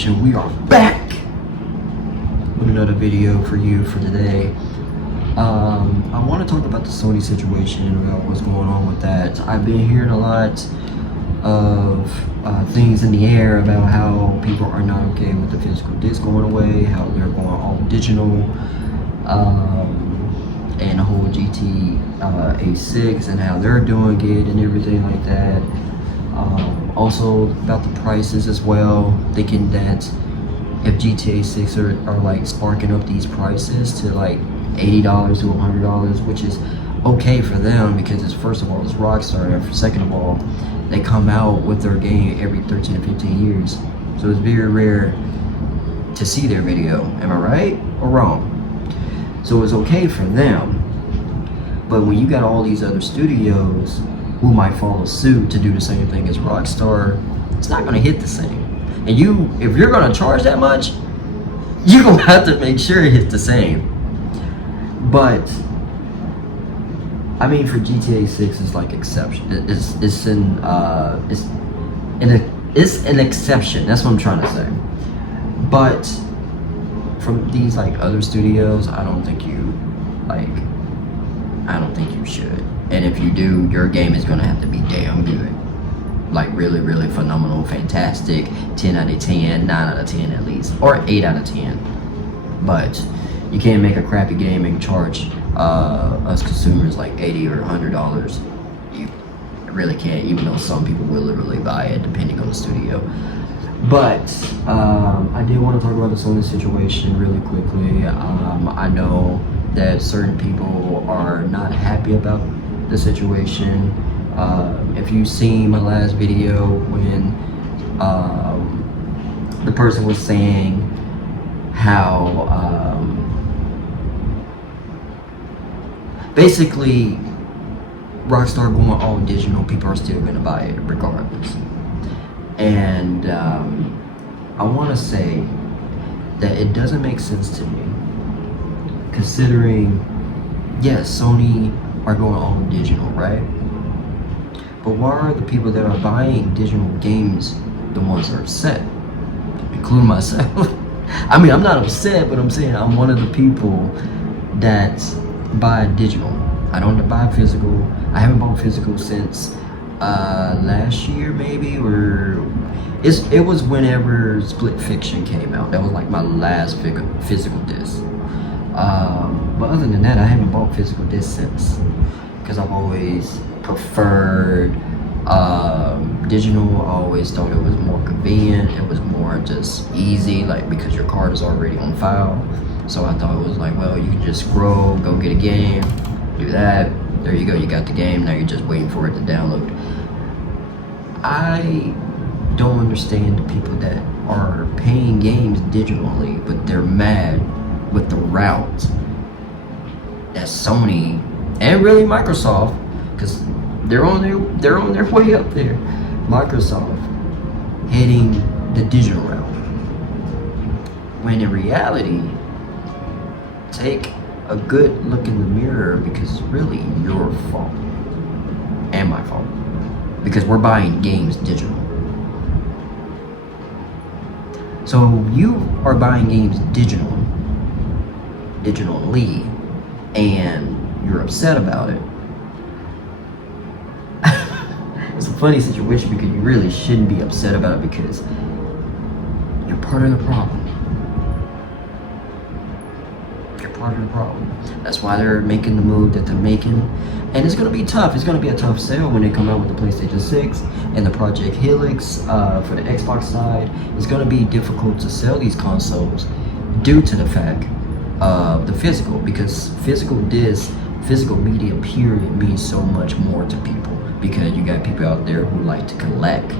Nation, we are back with another video for you for today. I want to talk about the Sony situation and about what's going on with that. I've been hearing a lot of things in the air about how people are not okay with the physical disc going away, how they're going all digital, and the whole GTA 6 and how they're doing it and everything like that. Also about the prices as well, thinking that if GTA 6 are like sparking up these prices to like $80 to $100, which is okay for them because it's, first of all, it's Rockstar, and second of all, they come out with their game every 13 to 15 years, so it's very rare to see their video. Am I right or wrong? So it's okay for them, but when you got all these other studios who might follow suit to do the same thing as Rockstar, it's not going to hit the same. And if you're going to charge that much, you're going to have to make sure it hits the same. But I mean, for GTA 6 is like exception. It's an exception. That's what I'm trying to say. But from these like other studios, I don't think you should. And if you do, your game is gonna have to be damn good. Like really, really phenomenal, fantastic, 10 out of 10, 9 out of 10 at least, or 8 out of 10. But you can't make a crappy game and charge us consumers like $80 or $100. You really can't, even though some people will literally buy it depending on the studio. But I did want to talk about the Sony situation really quickly. I know that certain people are not happy about the situation. If you've seen my last video when the person was saying how basically Rockstar going all digital, people are still going to buy it regardless. And I want to say that it doesn't make sense to me, considering, yes, Sony are going all digital, right? But why are the people that are buying digital games the ones that are upset, including myself? I mean, I'm not upset, but I'm saying I'm one of the people that buy digital. I don't buy physical. I haven't bought physical since last year, maybe, or it was whenever Split Fiction came out. That was like my last physical disc. But other than that, I haven't bought physical discs since, because I've always preferred digital. I always thought it was more convenient. It was more just easy, like, because your card is already on file. So I thought it was like, well, you can just scroll, go get a game, do that, there you go, you got the game, now you're just waiting for it to download. I don't understand the people that are paying games digitally, but they're mad with the route that Sony and really Microsoft, because they're on their way up there, Microsoft heading the digital route, when in reality, take a good look in the mirror, because it's really your fault and my fault, because we're buying games digital. So you are buying games digitally, and you're upset about it. It's a funny situation, because you really shouldn't be upset about it, because you're part of the problem. Part of the problem. That's why they're making the move that they're making, and it's going to be tough. It's going to be a tough sale when they come out with the PlayStation 6 and the Project Helix for the Xbox side. It's going to be difficult to sell these consoles due to the fact of the physical, because physical disc, physical media period, means so much more to people, because you got people out there who like to collect,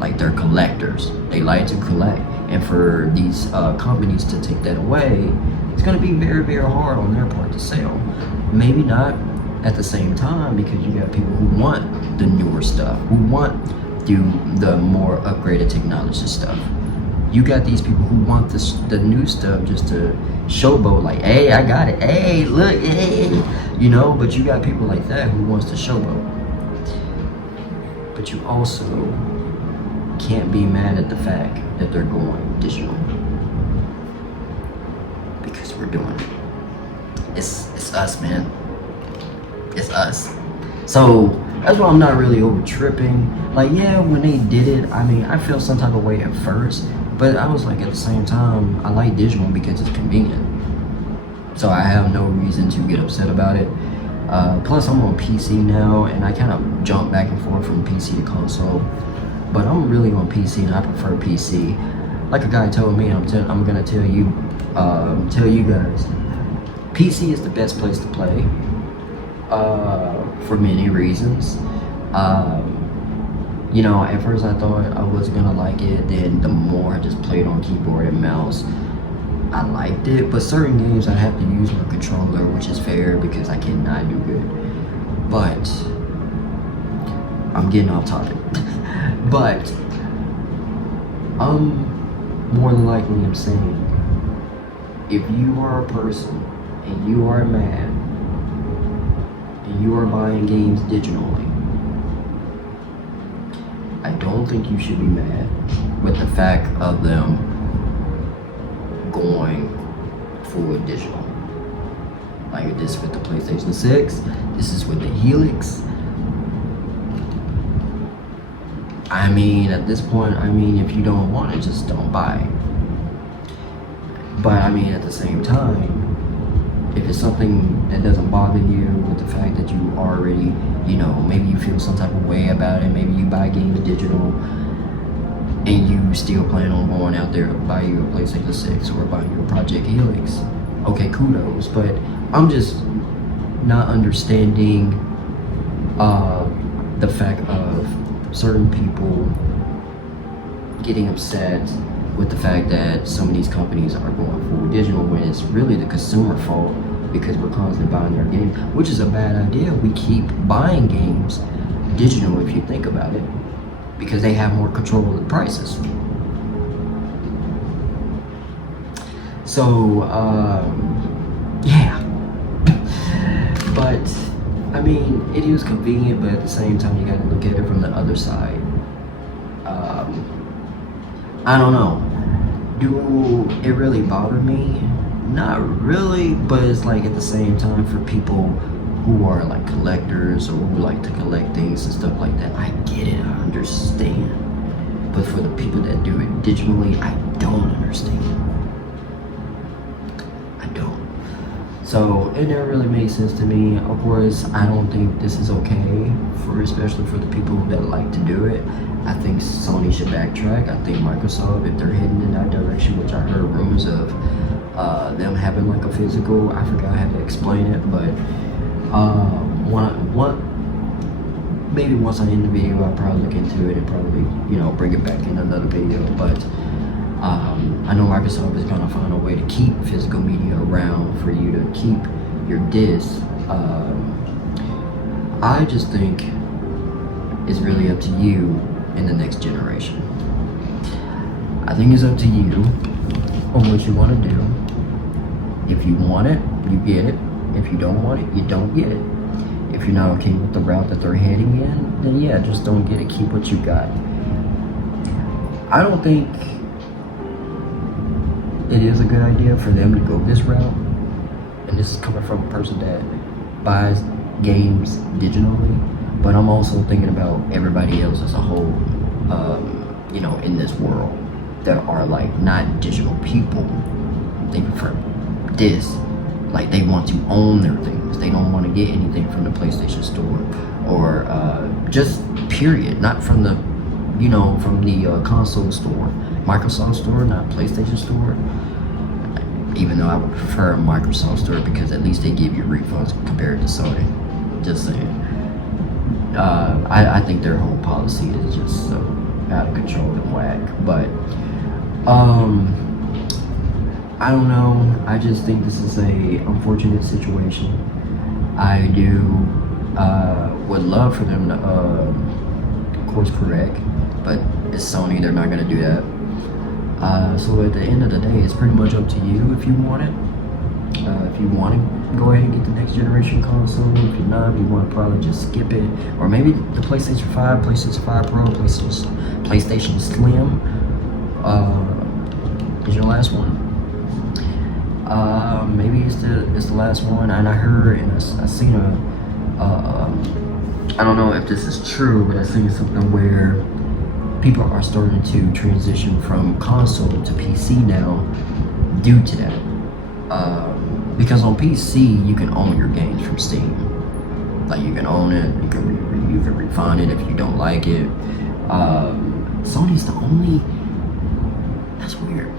like they're collectors. They like to collect, and for these companies to take that away, it's going to be very, very hard on their part to sell. Maybe not at the same time, because you got people who want the newer stuff, who want the more upgraded technology stuff. You got these people who want the new stuff just to showboat, like, hey, I got it, hey, look, hey, you know. But you got people like that who wants to showboat. But you also can't be mad at the fact that they're going digital. Because we're doing it. It's us, man. It's us. So that's why I'm not really over tripping. Like, yeah, when they did it, I mean, I felt some type of way at first, but I was like, at the same time, I like digital because it's convenient. So I have no reason to get upset about it. Plus, I'm on PC now, and I kind of jump back and forth from PC to console. But I'm really on PC, and I prefer PC. Like a guy told me, I'm gonna tell you guys, PC is the best place to play. For many reasons. You know, at first I thought I wasn't gonna like it. Then the more I just played on keyboard and mouse, I liked it. But certain games I have to use my controller, which is fair because I cannot do good. But I'm getting off topic. But more than likely I'm saying, if you are a person and you are mad and you are buying games digitally, I don't think you should be mad with the fact of them going full digital. Like this with the PlayStation 6, this is with the Helix. I mean, at this point, I mean, if you don't want it, just don't buy it. But I mean, at the same time, if it's something that doesn't bother you with the fact that you already, you know, maybe you feel some type of way about it, maybe you buy games digital and you still plan on going out there to buy you a PlayStation 6 or buy you a Project Helix, okay, kudos. But I'm just not understanding the fact of certain people getting upset with the fact that some of these companies are going full digital when it's really the consumer fault because we're constantly buying their games, which is a bad idea. We keep buying games digital if you think about it, because they have more control of the prices. So, yeah. But, I mean, it is convenient, but at the same time, you gotta look at it from the other side. I don't know. Do it really bother me? Not really, but it's like at the same time for people who are like collectors or who like to collect things and stuff like that, I get it, I understand. But for the people that do it digitally, I don't understand. I don't. So it never really made sense to me. Of course, I don't think this is okay, especially for the people that like to do it. I think Sony should backtrack. I think Microsoft, if they're heading in that direction, which I heard rumors of them having like a physical, I forgot how to explain it, but maybe once I end the video, I'll probably look into it and probably, you know, bring it back in another video. But I know Microsoft is gonna find a way to keep physical media around for you to keep your disc. I just think it's really up to you in the next generation. I think it's up to you on what you want to do. If you want it, you get it. If you don't want it, you don't get it. If you're not okay with the route that they're heading in, then yeah, just don't get it. Keep what you got. I don't think it is a good idea for them to go this route. And this is coming from a person that buys games digitally. But I'm also thinking about everybody else as a whole, you know, in this world that are like not digital people. They prefer this. Like they want to own their things. They don't want to get anything from the PlayStation Store or just period. Not from the, you know, from the console store, Microsoft Store, not PlayStation Store. Even though I would prefer Microsoft Store because at least they give you refunds compared to Sony. Just saying. I think their whole policy is just so out of control and whack. But I don't know. I just think this is a unfortunate situation. I do would love for them to course correct, but it's Sony. They're not gonna do that. So at the end of the day, it's pretty much up to you if you want it. If you want to go ahead and get the next generation console, if you're not, you want to probably just skip it. Or maybe the PlayStation 5, PlayStation 5 Pro, PlayStation Slim. is your last one. Maybe it's the last one. And I heard and I seen I don't know if this is true, but I seen something where people are starting to transition from console to PC now due to that. Because on PC you can own your games from Steam. Like you can own it, you can refund it if you don't like it. Sony's the only. That's weird.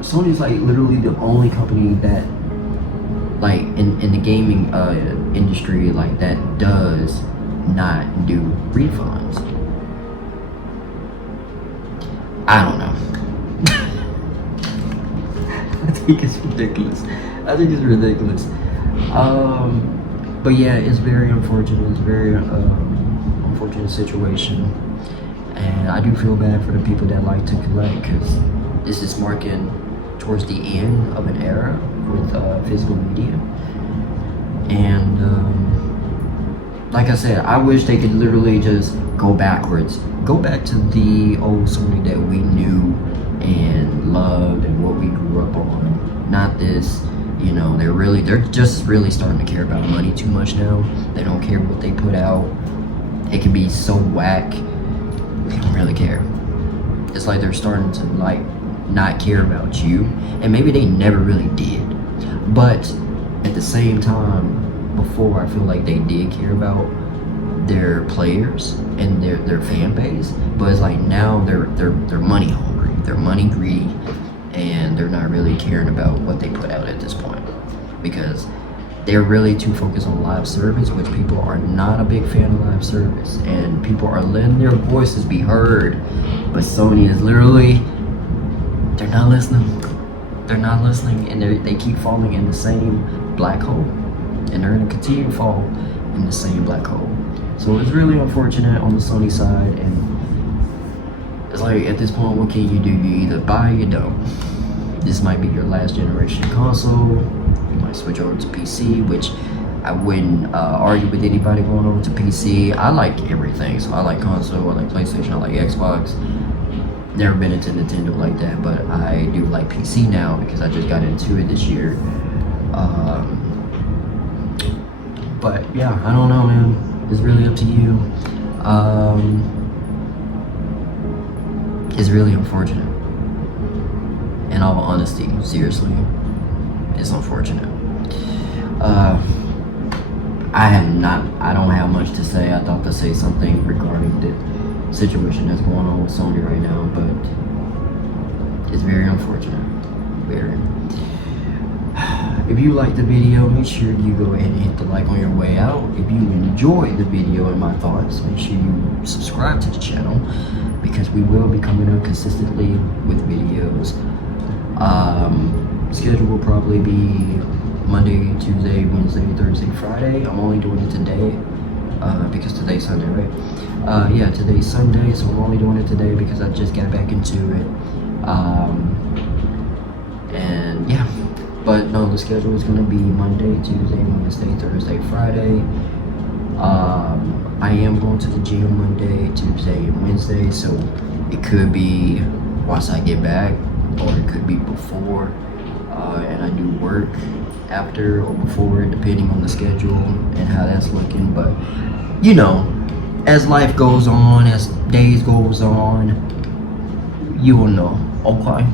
Sony's like literally the only company that, like in the gaming industry, like that does not do refunds. I don't know. I think it's ridiculous. But yeah, it's very unfortunate. It's a very unfortunate situation, and I do feel bad for the people that like to collect, because this is marking towards the end of an era with physical media. And like I said, I wish they could literally just go backwards, go back to the old Sony that we knew and loved and what we grew up on. Not this. You know, they're just really starting to care about money too much now. They don't care what they put out. It can be so whack. They don't really care. It's like they're starting to like not care about you, and maybe they never really did. But at the same time, before, I feel like they did care about their players and their fan base. But it's like now they're money hungry, they're money greedy, and they're not really caring about what they put out at this point, because they're really too focused on live service, which people are not a big fan of live service, and people are letting their voices be heard. But Sony is literally, they're not listening, and they keep falling in the same black hole, and they're going to continue to fall in the same black hole. So it's really unfortunate on the Sony side, and it's like, at this point, what can you do? You either buy or you don't. This might be your last generation console. You might switch over to PC, which I wouldn't argue with anybody going over to PC. I like everything. So I like console, I like PlayStation, I like Xbox. Never been into Nintendo like that, but I do like PC now because I just got into it this year. But yeah, I don't know, man. It's really up to you. It's really unfortunate. In all honesty, seriously, it's unfortunate. I don't have much to say. I thought to say something regarding the situation that's going on with Sony right now, but it's very unfortunate. Very. If you liked the video, make sure you go ahead and hit the like on your way out. If you enjoyed the video and my thoughts, make sure you subscribe to the channel, because we will be coming up consistently with videos. Schedule will probably be Monday, Tuesday, Wednesday, Thursday, Friday. I'm only doing it today because today's Sunday, right? Yeah, today's Sunday, so I'm only doing it today because I just got back into it. And yeah, but no, the schedule is gonna be Monday, Tuesday, Wednesday, Thursday, Friday. I am going to the gym Monday, Tuesday, and Wednesday, so it could be once I get back, or it could be before, and I do work after or before, depending on the schedule and how that's looking. But you know, as life goes on, as days goes on, you will know. Okay.